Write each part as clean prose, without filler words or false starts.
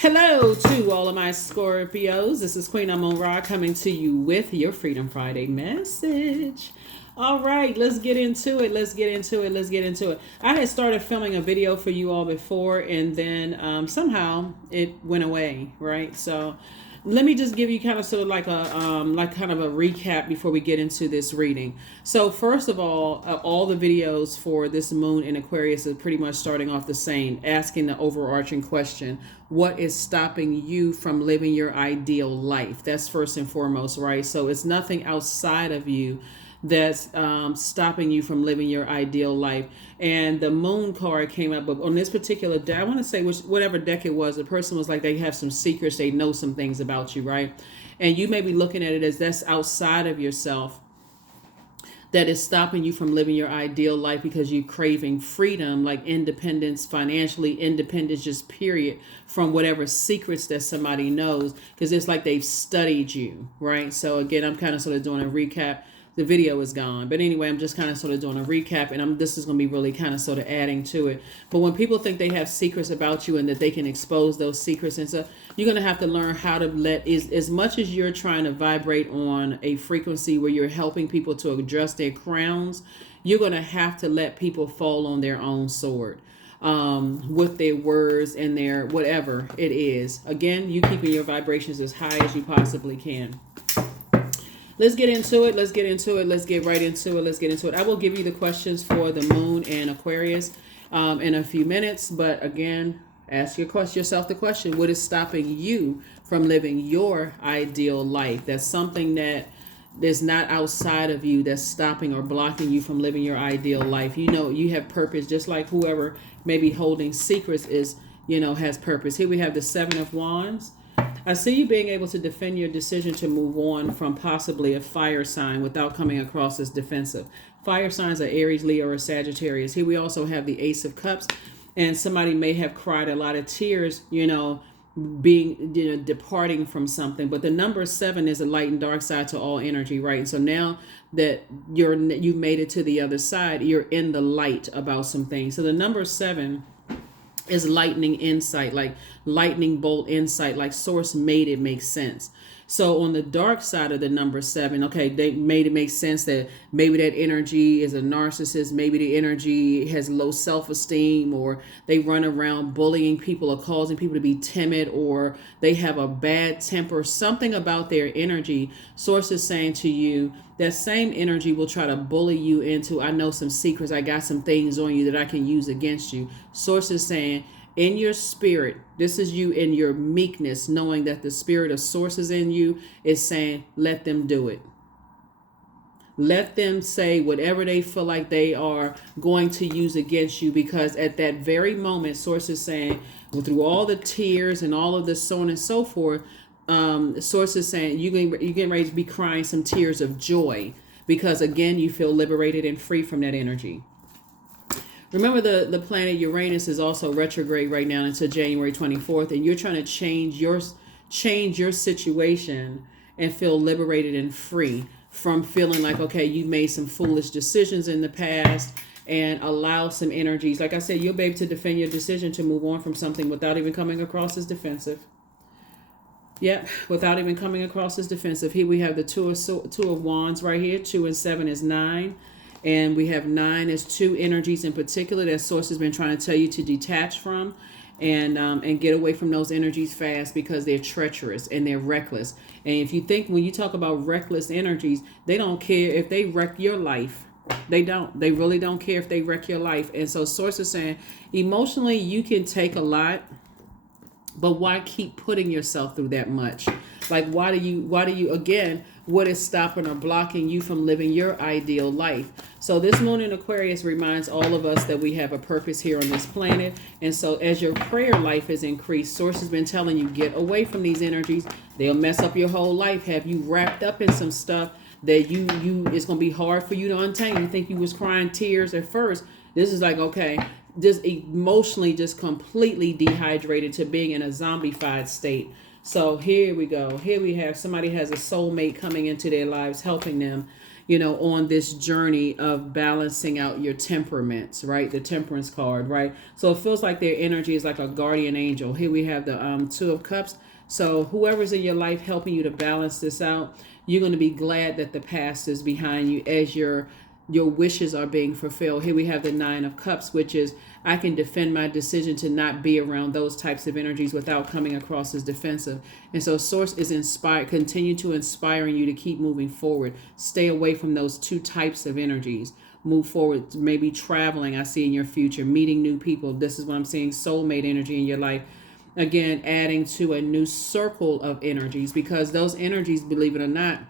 Hello to all of my Scorpios. This is Queen Amun Ra coming to you with your Freedom Friday message. All right, let's get into it. I had started filming a video for you all before, and then somehow it went away, right? So let me just give you kind of sort of like kind of a recap before we get into this reading. So first of all the videos for this moon in Aquarius are pretty much starting off the same, asking the overarching question: what is stopping you from living your ideal life? That's first and foremost, right? So it's nothing outside of you that's stopping you from living your ideal life. And the moon card came up, but on this particular deck, I want to say whatever deck it was, the person was like, they have some secrets, they know some things about you, right? And you may be looking at it as that's outside of yourself, that is stopping you from living your ideal life because you're craving freedom, like independence, financially independence, just period, from whatever secrets that somebody knows, because it's like they've studied you, right? So again, I'm kind of sort of doing a recap. The video is gone, but anyway, I'm just kind of sort of doing a recap, and this is going to be really kind of sort of adding to it. But when people think they have secrets about you and that they can expose those secrets and stuff, you're going to have to learn how to let, as much as you're trying to vibrate on a frequency where you're helping people to adjust their crowns, you're going to have to let people fall on their own sword with their words and their whatever it is. Again, you keeping your vibrations as high as you possibly can. Let's get into it. Let's get right into it. I will give you the questions for the moon and Aquarius in a few minutes. But again, ask yourself the question: what is stopping you from living your ideal life? That's something that is not outside of you that's stopping or blocking you from living your ideal life. You know, you have purpose, just like whoever may be holding secrets has purpose. Here we have the Seven of Wands. I see you being able to defend your decision to move on from possibly a fire sign without coming across as defensive. Fire signs are Aries, Leo, or Sagittarius. Here we also have the Ace of Cups, and somebody may have cried a lot of tears, departing from something. But the number 7 is a light and dark side to all energy, right? So now that you made it to the other side, you're in the light about some things. So the number 7 is lightning insight, like lightning bolt insight, like source made it make sense. So on the dark side of the number 7, okay, they made it make sense that maybe that energy is a narcissist, maybe the energy has low self-esteem, or they run around bullying people or causing people to be timid, or they have a bad temper, something about their energy. Source is saying to you, that same energy will try to bully you into, I know some secrets, I got some things on you that I can use against you. Source is saying, in your spirit, this is you in your meekness, knowing that the spirit of source is in you, is saying, let them do it. Let them say whatever they feel like they are going to use against you, because at that very moment, source is saying, well, through all the tears and all of this so on and so forth, source is saying you're getting ready to be crying some tears of joy, because again, you feel liberated and free from that energy. Remember, the planet Uranus is also retrograde right now until January 24th, and you're trying to change your situation and feel liberated and free from feeling like, okay, you made some foolish decisions in the past, and allow some energies. Like I said, you'll be able to defend your decision to move on from something without even coming across as defensive. Yep, without even coming across as defensive. Here we have the two of Wands right here. 2 and 7 is 9. And we have 9 as 2 energies in particular that source has been trying to tell you to detach from and get away from those energies fast, because they're treacherous and they're reckless. And if you think, when you talk about reckless energies, they don't care if they wreck your life. They don't. They really don't care if they wreck your life. And so source is saying, emotionally, you can take a lot, but why keep putting yourself through that much? Like, why do you, again, what is stopping or blocking you from living your ideal life? So this moon in Aquarius reminds all of us that we have a purpose here on this planet. And so as your prayer life has increased, source has been telling you, get away from these energies. They'll mess up your whole life, have you wrapped up in some stuff that it's going to be hard for you to untangle. You think you was crying tears at first. This is like, okay, just emotionally just completely dehydrated to being in a zombified state. So here we go. Here we have somebody has a soulmate coming into their lives, helping them, on this journey of balancing out your temperaments, right? The temperance card, right? So it feels like their energy is like a guardian angel. Here we have the Two of Cups. So whoever's in your life helping you to balance this out, you're going to be glad that the past is behind you as your wishes are being fulfilled. Here we have the Nine of Cups, which is I can defend my decision to not be around those types of energies without coming across as defensive. And so Source is continue to inspiring you to keep moving forward. Stay away from those two types of energies. Move forward, maybe traveling, I see in your future, meeting new people. This is what I'm seeing, soulmate energy in your life. Again, adding to a new circle of energies, because those energies, believe it or not,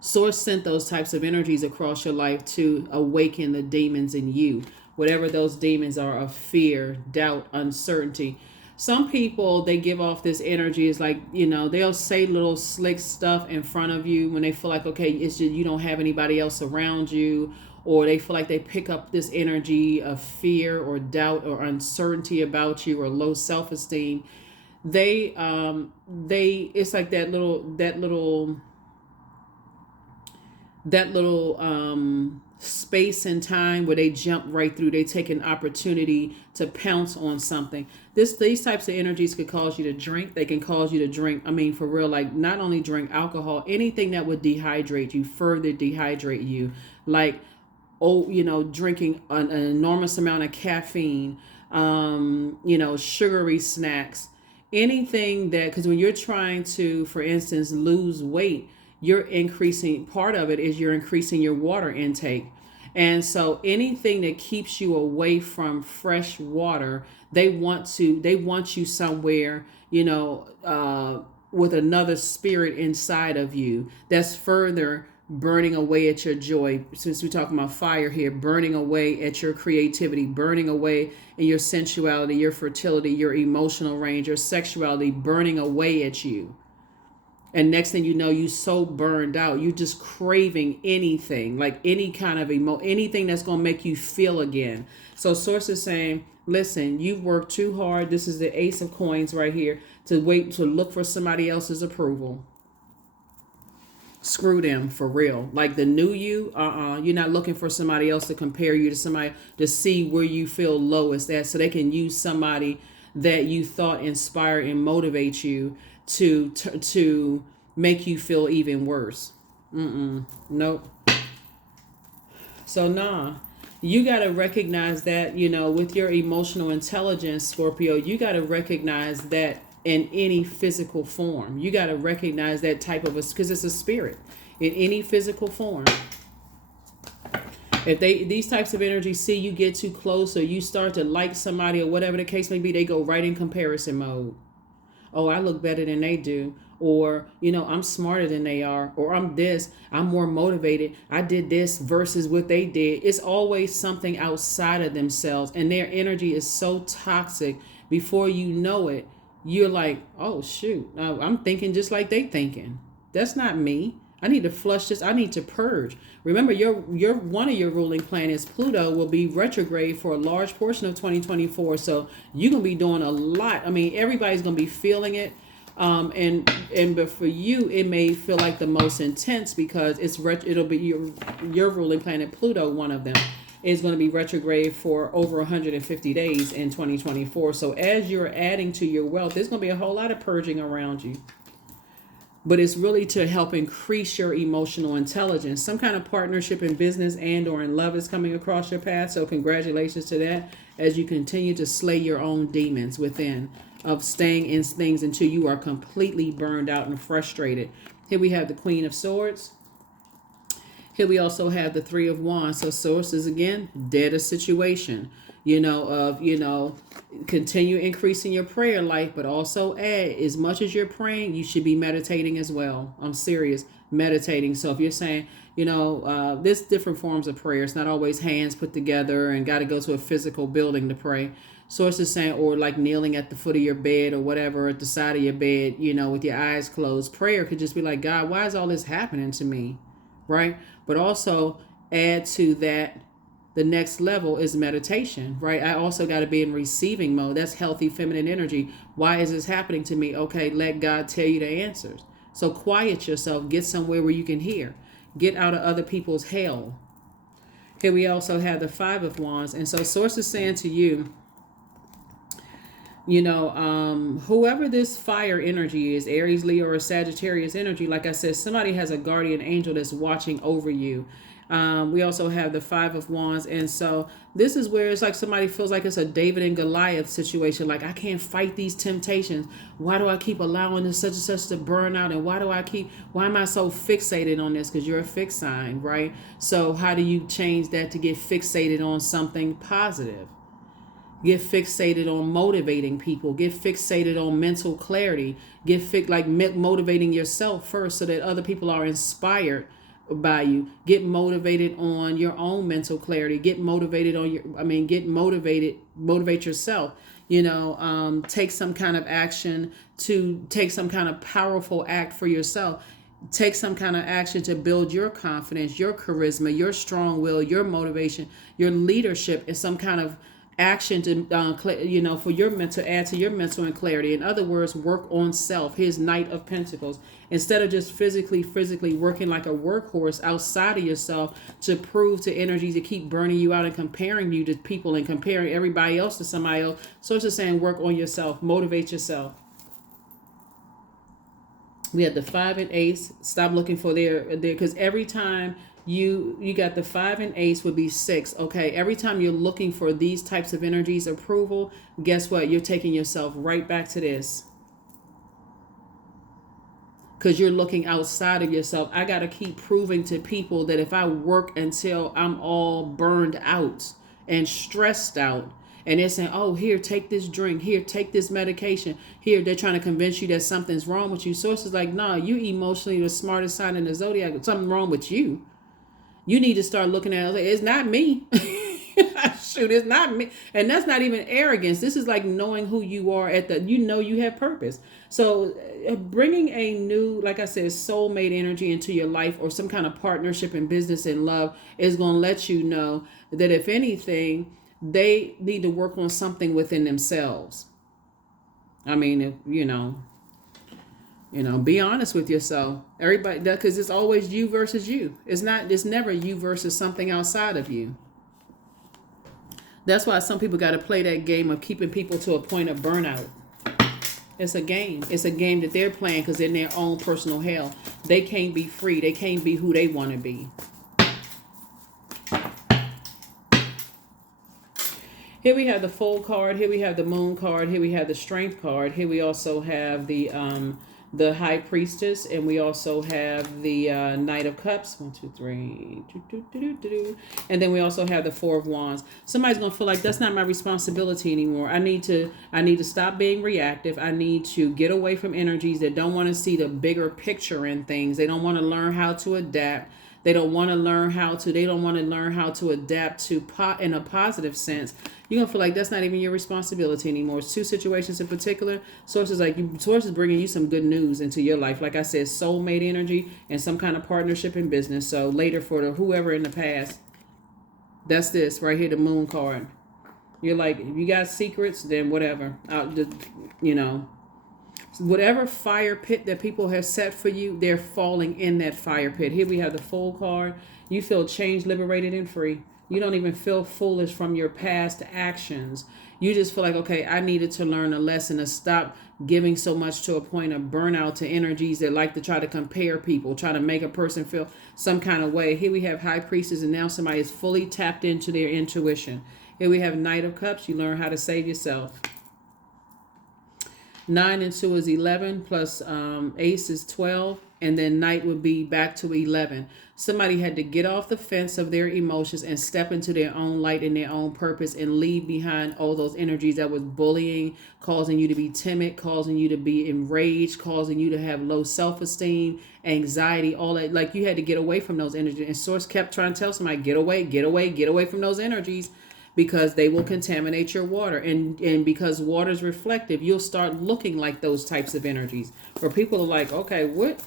Source sent those types of energies across your life to awaken the demons in you, whatever those demons are of fear, doubt, uncertainty. Some people, they give off this energy. It's like, they'll say little slick stuff in front of you when they feel like, okay, it's just, you don't have anybody else around you, or they feel like they pick up this energy of fear or doubt or uncertainty about you or low self-esteem. It's like that little space and time where they jump right through. They take an opportunity to pounce on something. These types of energies could cause you to drink. They can cause you to drink. I mean, for real, like not only drink alcohol, anything that would dehydrate you, further dehydrate you, like drinking an enormous amount of caffeine, sugary snacks, anything that, because when you're trying to, for instance, lose weight, you're increasing, part of it is you're increasing your water intake. And so anything that keeps you away from fresh water, they want you somewhere, with another spirit inside of you that's further burning away at your joy. Since we're talking about fire here, burning away at your creativity, burning away in your sensuality, your fertility, your emotional range, your sexuality, burning away at you. And next thing you know, you so burned out, you just craving anything, like any kind of anything that's going to make you feel again. So Source is saying, listen, you've worked too hard. This is the Ace of Coins right here, to look for somebody else's approval. Screw them, for real. Like the new you, you're not looking for somebody else to compare you to somebody to see where you feel lowest at, so they can use somebody that you thought inspire and motivate you to make you feel even worse. Nope. So you got to recognize that, with your emotional intelligence, Scorpio, you got to recognize that in any physical form. You got to recognize that type of because it's a spirit in any physical form. If these types of energies see you get too close, or you start to like somebody, or whatever the case may be, they go right in comparison mode. Oh, I look better than they do. Or, I'm smarter than they are. Or I'm more motivated. I did this versus what they did. It's always something outside of themselves. And their energy is so toxic. Before you know it, you're like, oh, shoot, I'm thinking just like they thinking. That's not me. I need to flush this. I need to purge. Remember, your one of your ruling planets, Pluto, will be retrograde for a large portion of 2024. So you're gonna be doing a lot. I mean, everybody's gonna be feeling it. But for you, it may feel like the most intense because it'll be your ruling planet, Pluto, one of them, is going to be retrograde for over 150 days in 2024. So as you're adding to your wealth, there's going to be a whole lot of purging around you. But it's really to help increase your emotional intelligence. Some kind of partnership in business and or in love is coming across your path. So congratulations to that as you continue to slay your own demons within of staying in things until you are completely burned out and frustrated. Here we have the Queen of Swords. Here we also have the Three of Wands. So Source is again, dead a situation, continue increasing your prayer life, but also add, as much as you're praying, you should be meditating as well. I'm serious, meditating. So if you're saying, there's different forms of prayer. It's not always hands put together and got to go to a physical building to pray. Source is saying, or like kneeling at the foot of your bed or whatever, at the side of your bed, with your eyes closed. Prayer could just be like, God, why is all this happening to me? Right? But also add to that, the next level is meditation, right? I also got to be in receiving mode. That's healthy feminine energy. Why is this happening to me? Okay, let God tell you the answers. So quiet yourself. Get somewhere where you can hear. Get out of other people's hell. Here we also have the Five of Wands. And so Source is saying to you, whoever this fire energy is, Aries, Leo, or Sagittarius energy, like I said, somebody has a guardian angel that's watching over you. We also have the Five of Wands. And so this is where it's like somebody feels like it's a David and Goliath situation. Like, I can't fight these temptations. Why do I keep allowing this such and such to burn out? And why am I so fixated on this? Because you're a fixed sign, right? So how do you change that to get fixated on something positive? Get fixated on motivating people. Get fixated on mental clarity. Motivating yourself first so that other people are inspired by you. Get motivated on your own mental clarity. Motivate yourself. Take some kind of action to take some kind of powerful act for yourself. Take some kind of action to build your confidence, your charisma, your strong will, your motivation, your leadership, and some kind of action to for your mental, add to your mental and clarity. In other words, work on self. Here's Knight of Pentacles. Instead of just physically working like a workhorse outside of yourself to prove to energies to keep burning you out and comparing you to people and comparing everybody else to somebody else. So it's just saying, work on yourself, motivate yourself. We had the 5 and Ace. Stop looking for their because every time you got the 5 and Ace would be 6. Okay, every time you're looking for these types of energies, approval, guess what? You're taking yourself right back to this. Because you're looking outside of yourself. I got to keep proving to people that if I work until I'm all burned out and stressed out, and they're saying, oh, here, take this drink. Here, take this medication. Here, they're trying to convince you that something's wrong with you. Source is like, nah, you emotionally the smartest sign in the Zodiac. Something wrong with you. You need to start looking at it. Like, it's not me. Shoot, it's not me. And that's not even arrogance. This is like knowing who you are you have purpose. So bringing a new, like I said, soulmate energy into your life or some kind of partnership in business and love is going to let you know that if anything, they need to work on something within themselves. I mean, be honest with yourself. Everybody, because it's always you versus you. It's never you versus something outside of you. That's why some people got to play that game of keeping people to a point of burnout. It's a game. It's a game that they're playing because in their own personal hell, they can't be free. They can't be who they want to be. Here we have the Fool card. Here we have the Moon card. Here we have the Strength card. Here we also have the High Priestess, and we also have the Knight of Cups. 1, 2, 3. And then we also have the Four of Wands. Somebody's gonna feel like that's not my responsibility anymore. I need to stop being reactive. I need to get away from energies that don't want to see the bigger picture in things. They don't want to learn how to adapt. They don't want to learn how to adapt in a positive sense. You're going to feel like that's not even your responsibility anymore. It's 2 situations in particular. Source is bringing you some good news into your life. Like I said, soulmate energy and some kind of partnership in business. So later for whoever in the past, that's this right here, the Moon card. You're like, if you got secrets, then whatever. Whatever fire pit that people have set for you, they're falling in that fire pit. Here we have the Fool card. You feel changed, liberated, and free. You don't even feel foolish from your past actions. You just feel like, okay, I needed to learn a lesson to stop giving so much to a point of burnout to energies that like to try to compare people, try to make a person feel some kind of way. Here we have High Priestess, and now somebody is fully tapped into their intuition. Here we have Knight of Cups. You learn how to save yourself. 9 and 2 is 11, plus Ace is 12, and then Knight would be back to 11. Somebody had to get off the fence of their emotions and step into their own light and their own purpose and leave behind all those energies that was bullying, causing you to be timid, causing you to be enraged, causing you to have low self-esteem, anxiety, all that. Like, you had to get away from those energies. And Source kept trying to tell somebody, get away from those energies, because they will contaminate your water. And because water is reflective, you'll start looking like those types of energies. Where people are like, okay, what?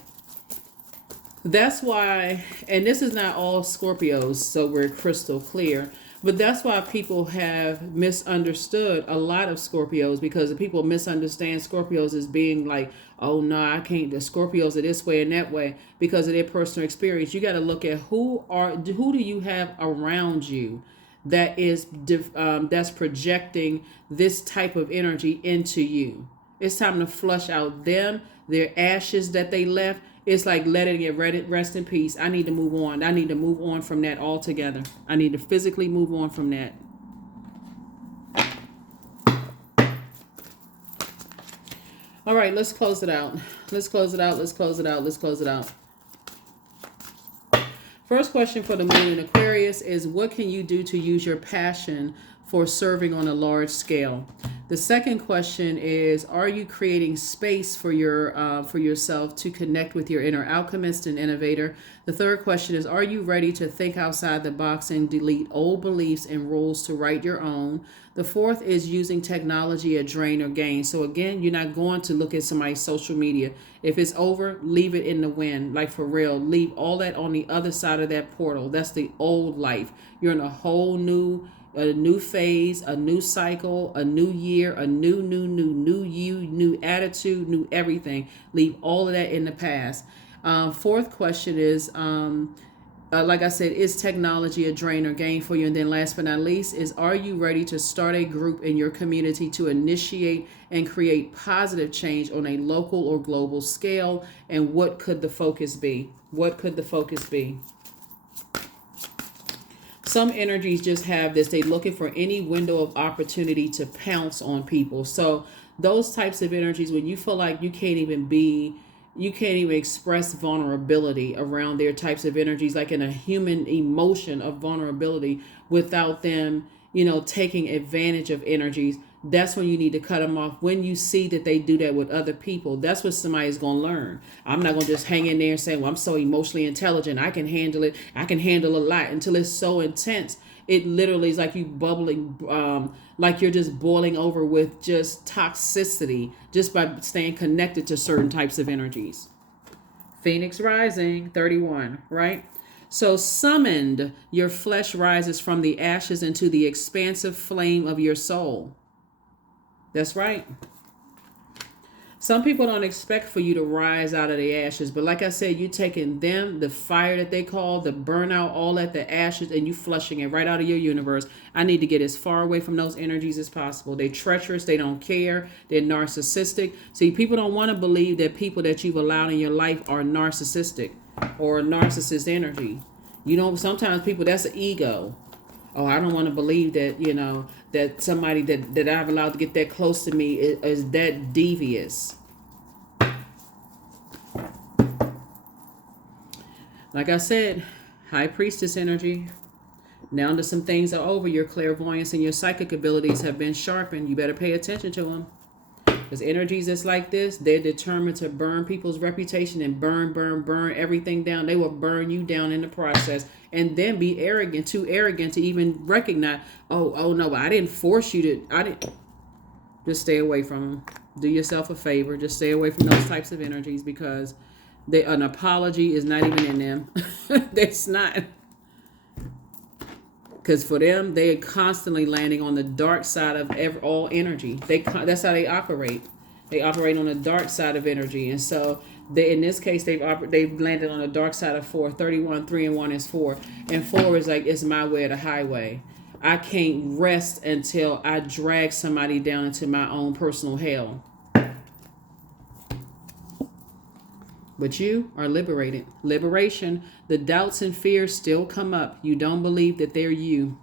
That's why, and this is not all Scorpios, so we're crystal clear. But that's why people have misunderstood a lot of Scorpios, because the people misunderstand Scorpios as being like, oh no, I can't. The Scorpios are this way and that way because of their personal experience. You got to look at who do you have around you that is that's projecting this type of energy into you. It's time to flush out them, their ashes that they left. It's like letting it rest in peace. I need to move on. I need to move on from that altogether. I need to physically move on from that. All right, let's close it out. Let's close it out. Let's close it out. Let's close it out. First question for the moon in Aquarius is, what can you do to use your passion for serving on a large scale? The second question is, are you creating space for yourself to connect with your inner alchemist and innovator? The third question is, are you ready to think outside the box and delete old beliefs and rules to write your own? The fourth is using technology a drain or gain. So again, you're not going to look at somebody's social media. If it's over, leave it in the wind. Like for real, leave all that on the other side of that portal. That's the old life. You're in a whole new phase, a new cycle, a new year, a new you, new attitude, new everything. Leave all of that in the past. Fourth question is, like I said, is technology a drain or gain for you? And then last but not least is, are you ready to start a group in your community to initiate and create positive change on a local or global scale? And what could the focus be? What could the focus be? Some energies just have this. They're looking for any window of opportunity to pounce on people. So those types of energies, when you feel like you can't even express vulnerability around their types of energies, like in a human emotion of vulnerability without them, taking advantage of energies. That's when you need to cut them off. When you see that they do that with other people, that's what somebody's going to learn. I'm not going to just hang in there and say, well, I'm so emotionally intelligent, I can handle it. I can handle a lot, until it's so intense. It literally is like you bubbling, like you're just boiling over with just toxicity just by staying connected to certain types of energies. Phoenix rising, 31, right? So summoned, your flesh rises from the ashes into the expansive flame of your soul. That's right. Some people don't expect for you to rise out of the ashes, but like I said, you taking them, the fire that they call, the burnout, all that, the ashes, and you flushing it right out of your universe. I need to get as far away from those energies as possible. They're treacherous. They don't care. They're narcissistic. See, people don't want to believe that people that you've allowed in your life are narcissistic or narcissist energy. Sometimes people, that's an ego. Oh, I don't want to believe that, that somebody that I've allowed to get that close to me is that devious. Like I said, High Priestess energy. Now that some things are over, your clairvoyance and your psychic abilities have been sharpened. You better pay attention to them. Because energies that's like this, they're determined to burn people's reputation and burn everything down. They will burn you down in the process, and then be too arrogant to even recognize, oh no, I didn't force you to, just stay away from them. Do yourself a favor. Just stay away from those types of energies, because an apology is not even in them. It's not. Because for them, they are constantly landing on the dark side of all energy. That's how they operate. They operate on the dark side of energy. And so in this case, they've landed on the dark side of 4. 31, 3 and 1 is 4. And 4 is like, it's my way or the highway. I can't rest until I drag somebody down into my own personal hell. But you are liberated. Liberation. The doubts and fears still come up. You don't believe that they're you.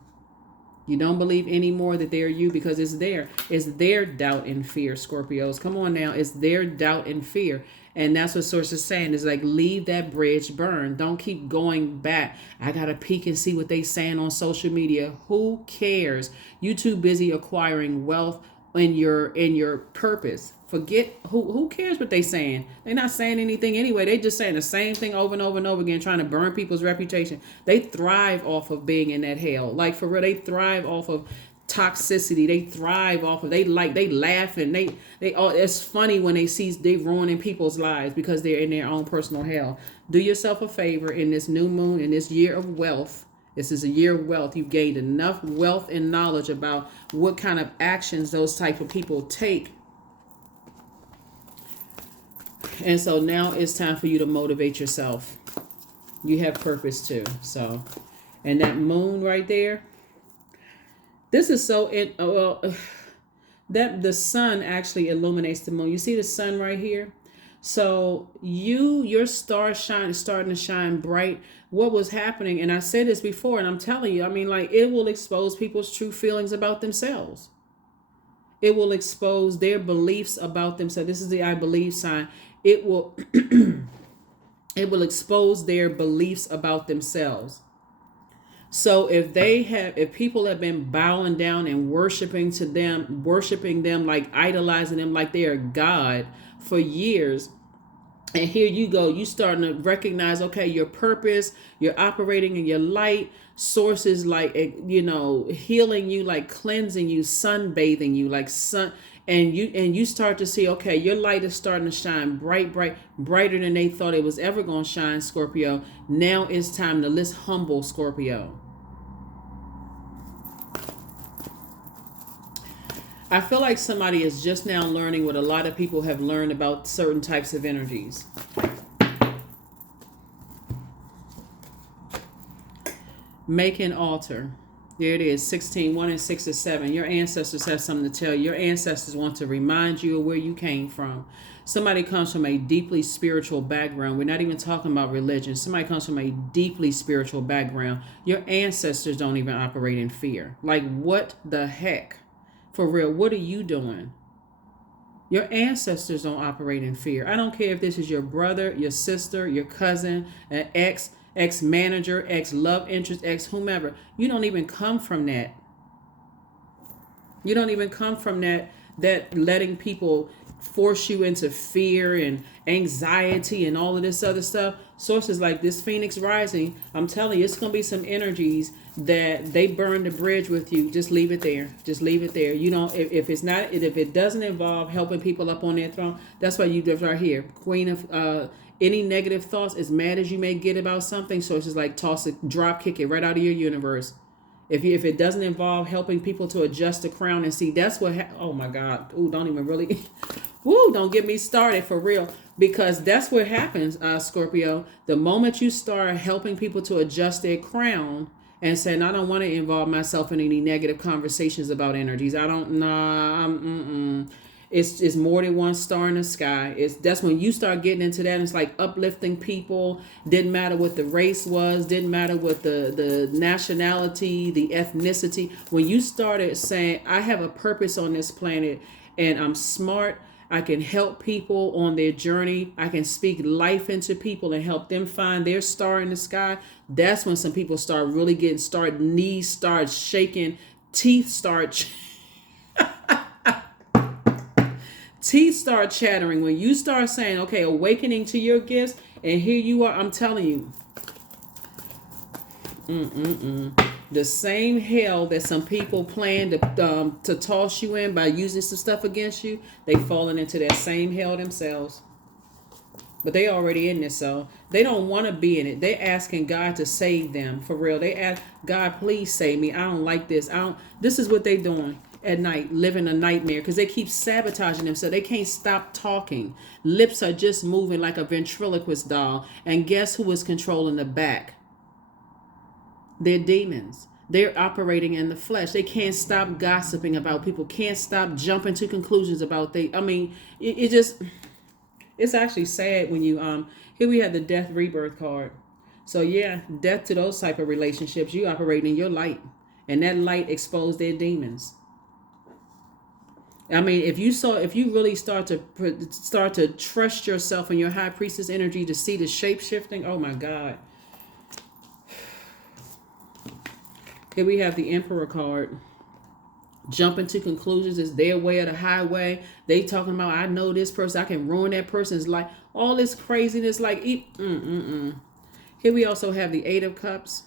You don't believe anymore that they're you, because it's there. It's their doubt and fear, Scorpios. Come on now. It's their doubt and fear. And that's what Source is saying. It's like, leave that bridge burn. Don't keep going back. I got to peek and see what they saying on social media. Who cares? You too busy acquiring wealth in your purpose. Forget who cares what they saying. They're not saying anything anyway. They just saying the same thing over and over and over again, trying to burn people's reputation. They thrive off of being in that hell. Like for real, they thrive off of toxicity. They thrive off of, they laugh and they it's funny when they ruining people's lives because they're in their own personal hell. Do yourself a favor in this new moon, in this year of wealth This is a year of wealth. You've gained enough wealth and knowledge about what kind of actions those type of people take. And so now it's time for you to motivate yourself. You have purpose too. So, and that moon right there, this is so that the sun actually illuminates the moon. You see the sun right here? So your star starting to shine bright. What was happening, and I said this before, and I'm telling you, I mean, like, it will expose people's true feelings about themselves. It will expose their beliefs about themselves. This is the I believe sign. It will it will expose their beliefs about themselves. So if people have been bowing down and worshiping them, like idolizing them like they are God for years, and here you go, you starting to recognize, okay, your purpose, you're operating in your light, sources like, healing you, like cleansing you, sunbathing you, like sun, and you start to see, okay, your light is starting to shine brighter than they thought it was ever going to shine, Scorpio. Now it's time to let's humble Scorpio. I feel like somebody is just now learning what a lot of people have learned about certain types of energies. Make an altar. There it is, 16, 1 and 6 and 7. Your ancestors have something to tell you. Your ancestors want to remind you of where you came from. Somebody comes from a deeply spiritual background. We're not even talking about religion. Somebody comes from a deeply spiritual background. Your ancestors don't even operate in fear. Like, what the heck? For real, what are you doing? Your ancestors don't operate in fear. I don't care if this is your brother, your sister, your cousin, an ex-manager, ex-love interest, ex-whomever. You don't even come from that. You don't even come from that letting people force you into fear and anxiety and all of this other stuff. Sources like this Phoenix rising, I'm telling you, it's going to be some energies that they burn the bridge with you. Just leave it there. Just leave it there. You know, if it doesn't involve helping people up on their throne, that's why you right here. Queen of any negative thoughts, as mad as you may get about something, so it's just like toss it, drop kick it right out of your universe. If it doesn't involve helping people to adjust the crown and see, that's what, oh my God. Ooh, don't even really, woo, don't get me started for real. Because that's what happens, Scorpio. The moment you start helping people to adjust their crown and saying, I don't want to involve myself in any negative conversations about energies. It's more than one star in the sky. That's when you start getting into that. It's like uplifting people. Didn't matter what the race was. Didn't matter what the nationality, the ethnicity. When you started saying, I have a purpose on this planet and I'm smart. I can help people on their journey. I can speak life into people and help them find their star in the sky. That's when some people start really knees start shaking, teeth start teeth start chattering. When you start saying, okay, awakening to your gifts, and here you are, I'm telling you, the same hell that some people plan to toss you in by using some stuff against you, they falling into that same hell themselves. But they already in this, so they don't want to be in it. They asking God to save them, for real. They ask God, please save me. I don't like this. This is what they doing at night, living a nightmare, because they keep sabotaging themselves. They can't stop talking. Lips are just moving like a ventriloquist doll. And guess who is controlling the back? They're demons. They're operating in the flesh. They can't stop gossiping about people. Can't stop jumping to conclusions about things. I mean, it's actually sad when you here we have the death rebirth card. So yeah, death to those type of relationships. You operate in your light, and that light exposed their demons. I mean, if you really start to trust yourself and your high priestess energy to see the shape shifting, oh my God. Here we have the Emperor card. Jumping to conclusions is their way or the highway. They talking about, I know this person, I can ruin that person's life. All this craziness, like, Here we also have the Eight of Cups.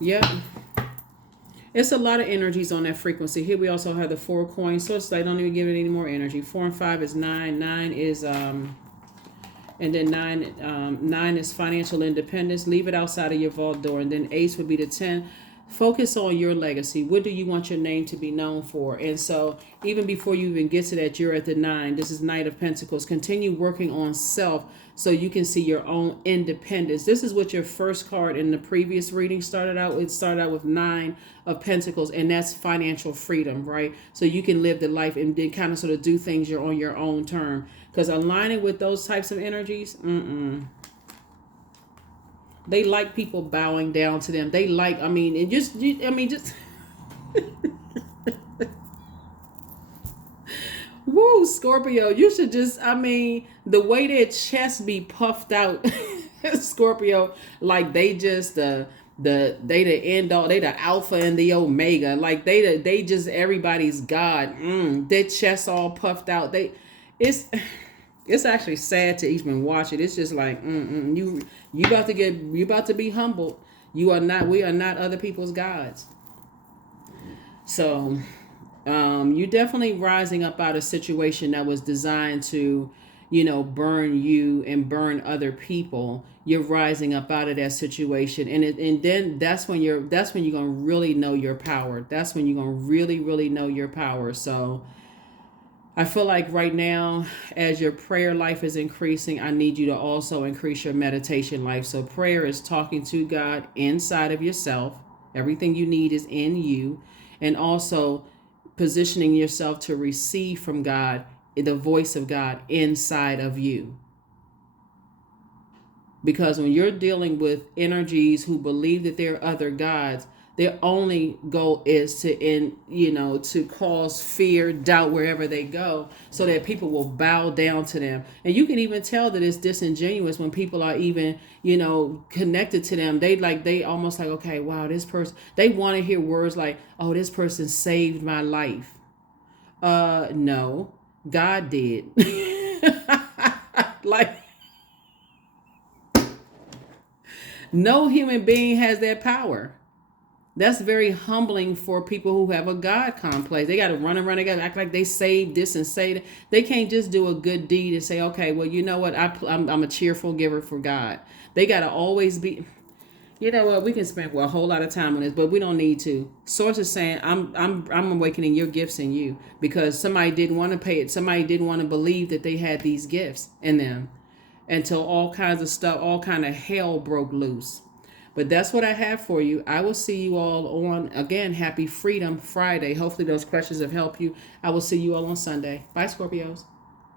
Yep. It's a lot of energies on that frequency. Here we also have the Four of Coins. So it's like, don't even give it any more energy. 4 and 5 is 9. 9 is And then nine is financial independence. Leave it outside of your vault door. And then ace would be the 10. Focus on your legacy. What do you want your name to be known for? And so even before you even get to that, you're at the 9. This is Knight of Pentacles. Continue working on self so you can see your own independence. This is what your first card in the previous reading started out with. It started out with 9 of Pentacles, and that's financial freedom, right? So you can live the life and then kind of sort of do things you're on your own term. Because aligning with those types of energies, they like people bowing down to them. They like, just woo, Scorpio, you should just, the way their chest be puffed out, Scorpio, like they just, they the end all, they the alpha and the omega, like they just everybody's god. Their chest all puffed out. It's actually sad to even watch it. It's just like you about to be humbled. We are not other people's gods. So you definitely rising up out of a situation that was designed to, burn you and burn other people. You're rising up out of that situation, and then that's when you're gonna really know your power. That's when you're gonna really, really know your power. So I feel like right now, as your prayer life is increasing, I need you to also increase your meditation life. So prayer is talking to God inside of yourself. Everything you need is in you, and also positioning yourself to receive from God, the voice of God inside of you. Because when you're dealing with energies who believe that there are other gods, their only goal is to cause fear, doubt wherever they go, so that people will bow down to them. And you can even tell that it's disingenuous when people are even, connected to them. They almost like, okay, wow, this person, they want to hear words like, oh, this person saved my life. No, God did. Like, no human being has that power. That's very humbling for people who have a God complex. They got to run around. They got to act like they saved this and say that. They can't just do a good deed and say, okay, well, you know what? I'm a cheerful giver for God. They got to always be. You know what? We can spend a whole lot of time on this, but we don't need to. Source is saying, I'm awakening your gifts in you, because somebody didn't want to pay it. Somebody didn't want to believe that they had these gifts in them, until all kinds of stuff, all kind of hell broke loose. But that's what I have for you. I will see you all on, again, Happy Freedom Friday. Hopefully those questions have helped you. I will see you all on Sunday. Bye, Scorpios.